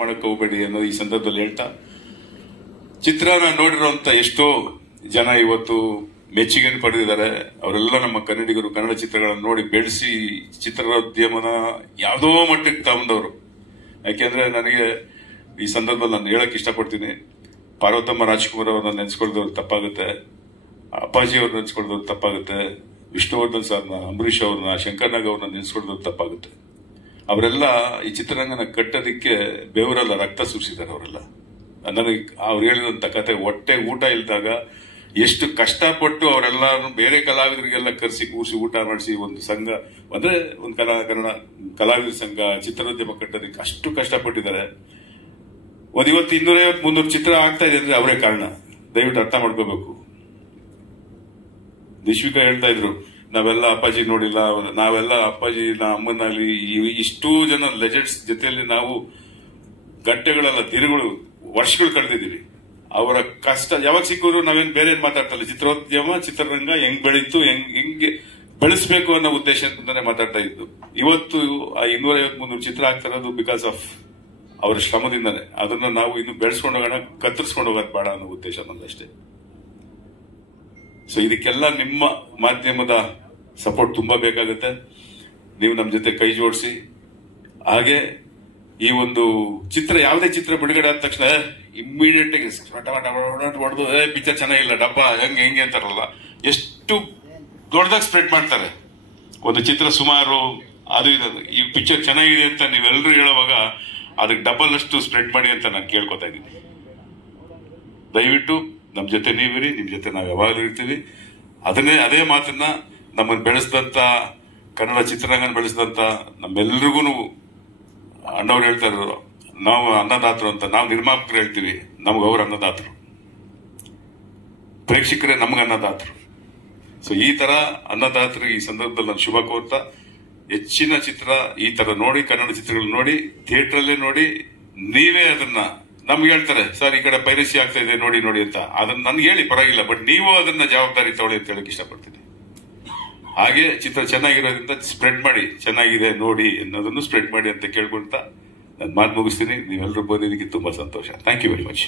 ಮಾಡಕ್ ಹೋಗ್ಬೇಡಿ ಅನ್ನೋದು ಈ ಸಂದರ್ಭದಲ್ಲಿ ಹೇಳ್ತಾ, ಚಿತ್ರನ ನೋಡಿರುವಂತ ಎಷ್ಟೋ ಜನ ಇವತ್ತು ಮೆಚ್ಚುಗೆ ಪಡೆದಿದ್ದಾರೆ. ಅವರೆಲ್ಲ ನಮ್ಮ ಕನ್ನಡಿಗರು ಕನ್ನಡ ಚಿತ್ರಗಳನ್ನು ನೋಡಿ ಬೆಳೆಸಿ ಚಿತ್ರೋದ್ಯಮನ ಯಾವುದೋ ಮಟ್ಟಕ್ಕೆ ತಗೊಂಡವರು. ಯಾಕೆಂದ್ರೆ ನನಗೆ ಈ ಸಂದರ್ಭದಲ್ಲಿ ನಾನು ಹೇಳಕ್ ಇಷ್ಟಪಡ್ತೀನಿ, ಪಾರ್ವತಮ್ಮ ರಾಜ್ಕುಮಾರ್ ಅವ್ರನ್ನ ನೆನೆಸ್ಕೊಳ್ದವ್ರು ತಪ್ಪಾಗುತ್ತೆ, ಅಪ್ಪಾಜಿ ಅವ್ರನ್ನ ನೆನೆಸ್ಕೊಳ್ದವ್ರು ತಪ್ಪಾಗುತ್ತೆ, ವಿಷ್ಣುವರ್ಧನ್ ಸರ್ನ, ಅಂಬರೀಷ್ ಅವ್ರನ್ನ, ಶಂಕರ್ನಾಗ್ ಅವ್ರನ್ನ ನೆನೆಸ್ಕೊಳ್ದವ್ರು ತಪ್ಪಾಗುತ್ತೆ. ಅವರೆಲ್ಲ ಈ ಚಿತ್ರರಂಗನ ಕಟ್ಟೋದಿಕ್ಕೆ ಬೆವರಲ್ಲ ರಕ್ತ ಸುರಿಸಿದ್ದಾರೆ. ಅವರೆಲ್ಲ ನನಗೆ ಅವ್ರು ಹೇಳಿದಂತ ಕತೆ, ಹೊಟ್ಟೆ ಊಟ ಇಲ್ದಾಗ ಎಷ್ಟು ಕಷ್ಟಪಟ್ಟು ಅವರೆಲ್ಲ ಬೇರೆ ಕಲಾವಿದರಿಗೆಲ್ಲ ಕರೆಸಿ ಕೂರಿಸಿ ಊಟ ಮಾಡಿಸಿ ಒಂದು ಸಂಘ ಅಂದ್ರೆ ಒಂದು ಕನ್ನಡ ಕಲಾವಿದರ ಸಂಘ ಚಿತ್ರೋದ್ಯಮ ಕಟ್ಟೋದಕ್ಕೆ ಅಷ್ಟು ಕಷ್ಟಪಟ್ಟಿದ್ದಾರೆ. ಇವತ್ತು 250-300 ಚಿತ್ರ ಆಗ್ತಾ ಇದೆ ಅಂದ್ರೆ ಅವರೇ ಕಾರಣ. ದಯವಿಟ್ಟು ಅರ್ಥ ಮಾಡ್ಕೋಬೇಕು. ದಿಶ್ವಿಕಾ ಹೇಳ್ತಾ ಇದ್ರು, ನಾವೆಲ್ಲ ಅಪ್ಪಾಜಿ ನೋಡಿಲ್ಲ, ನಾವೆಲ್ಲ ಅಪ್ಪಾಜಿ ಅಮ್ಮನಲ್ಲಿ ಇಷ್ಟೂ ಜನ ಲೆಜೆಂಡ್ಸ್ ಜೊತೆಯಲ್ಲಿ ನಾವು ಗಂಟೆಗಳೆಲ್ಲ ದಿನಗಳು ವರ್ಷಗಳು ಕಳೆದಿದ್ದೀವಿ. ಅವರ ಕಷ್ಟ ಯಾವಾಗ ಸಿಕ್ಕಿದ್ರು ನಾವೇನ್ ಬೇರೆ ಮಾತಾಡ್ತಾ ಇಲ್ಲ. ಚಿತ್ರೋದ್ಯಮ ಚಿತ್ರರಂಗ ಹೆಂಗ್ ಬೆಳೀತು, ಹೆಂಗೆ ಬೆಳೆಸಬೇಕು ಅನ್ನೋ ಉದ್ದೇಶದಿಂದಾನೆ ಮಾತಾಡ್ತಾ ಇದ್ದು. ಇವತ್ತು ಆ 250-300 ಚಿತ್ರ ಆಗ್ತಾ ಇರೋದು ಬಿಕಾಸ್ ಆಫ್ ಅವರ ಶ್ರಮದಿಂದಾನೆ. ಅದನ್ನ ನಾವು ಇನ್ನು ಬೆಳೆಸ್ಕೊಂಡು ಹೋಗೋಣ, ಕತ್ತರಿಸ್ಕೊಂಡು ಹೋಗೋದು ಬೇಡ ಅನ್ನೋ ಉದ್ದೇಶ ನನ್ನದಷ್ಟೇ. ಸೊ ಇದಕ್ಕೆಲ್ಲ ನಿಮ್ಮ ಮಾಧ್ಯಮದ ಸಪೋರ್ಟ್ ತುಂಬಾ ಬೇಕಾಗುತ್ತೆ. ನೀವು ನಮ್ಮ ಜೊತೆ ಕೈ ಜೋಡಿಸಿ, ಹಾಗೆ ಈ ಒಂದು ಚಿತ್ರ ಯಾವುದೇ ಚಿತ್ರ ಬಿಡುಗಡೆ ಆದ ತಕ್ಷಣ ಇಮ್ಮಿಡಿಯೇಟ್ ಆಗಿ ಹೊಡೆದು ಪಿಕ್ಚರ್ ಚೆನ್ನಾಗಿಲ್ಲ ಡಬ್ಬ ಹೆಂಗೆ ಅಂತಾರಲ್ಲ, ಎಷ್ಟು ದೊಡ್ಡದಾಗಿ ಸ್ಪ್ರೆಡ್ ಮಾಡ್ತಾರೆ. ಒಂದು ಚಿತ್ರ ಸುಮಾರು ಅದು ಈ ಪಿಕ್ಚರ್ ಚೆನ್ನಾಗಿದೆ ಅಂತ ನೀವೆಲ್ಲರೂ ಹೇಳುವಾಗ ಅದಕ್ಕೆ ಡಬಲ್ ಅಷ್ಟು ಸ್ಪ್ರೆಡ್ ಮಾಡಿ ಅಂತ ನಾನು ಕೇಳ್ಕೊತಾ ಇದ್ದೀನಿ. ದಯವಿಟ್ಟು ನಮ್ಮ ಜೊತೆ ನೀವಿರಿ, ನಿಮ್ ಜೊತೆ ನಾವು ಯಾವಾಗಲೂ ಇರ್ತೀವಿ. ಅದೇ ಮಾತನ್ನ ನಮ್ಮನ್ನು ಬೆಳೆಸಿದಂತ ಕನ್ನಡ ಚಿತ್ರರಂಗನ ಬೆಳೆಸಿದಂತ ನಮ್ಮೆಲ್ರಿಗೂ ಅಣ್ಣವ್ರು ಹೇಳ್ತಾ ಇದ್ರು, ನಾವು ಅನ್ನದಾತರು ಅಂತ. ನಾವು ನಿರ್ಮಾಪಕರು ಹೇಳ್ತೀವಿ, ನಮ್ಗೆ ಅವ್ರ ಅನ್ನದಾತರು, ಪ್ರೇಕ್ಷಕರೇ ನಮ್ಗೆ ಅನ್ನದಾತರು. ಸೊ ಈ ತರ ಅನ್ನದಾತರಿಗೆ ಈ ಸಂದರ್ಭದಲ್ಲಿ ನಾನು ಶುಭ ಕೋರ್ತಾ, ಹೆಚ್ಚಿನ ಚಿತ್ರ ಈ ತರ ನೋಡಿ, ಕನ್ನಡ ಚಿತ್ರಗಳು ನೋಡಿ, ಥಿಯೇಟರ್ ಅಲ್ಲೇ ನೋಡಿ. ನೀವೇ ಅದನ್ನ ನಮ್ಗೆ ಹೇಳ್ತಾರೆ, ಸರ್ ಈ ಕಡೆ ಪೈರಸಿ ಆಗ್ತಾ ಇದೆ ನೋಡಿ ಅಂತ, ಅದನ್ನ ನನ್ಗೆ ಹೇಳಿ ಪರವಾಗಿಲ್ಲ, ಬಟ್ ನೀವು ಅದನ್ನ ಜವಾಬ್ದಾರಿ ತಗೊಳ್ಳಿ ಅಂತ ಹೇಳಕ್ ಇಷ್ಟಪಡ್ತೀನಿ. ಹಾಗೆ ಚಿತ್ರ ಚೆನ್ನಾಗಿರೋದ್ರಿಂದ ಸ್ಪ್ರೆಡ್ ಮಾಡಿ, ಚೆನ್ನಾಗಿದೆ ನೋಡಿ ಅನ್ನೋದನ್ನು ಸ್ಪ್ರೆಡ್ ಮಾಡಿ ಅಂತ ಕೇಳ್ಕೊಂತ ನಾನು ಮಾತು ಮುಗಿಸ್ತೀನಿ. ನೀವೆಲ್ಲರೂ ಬಂದಿದ್ದಕ್ಕೆ ತುಂಬಾ ಸಂತೋಷ. Thank you very much.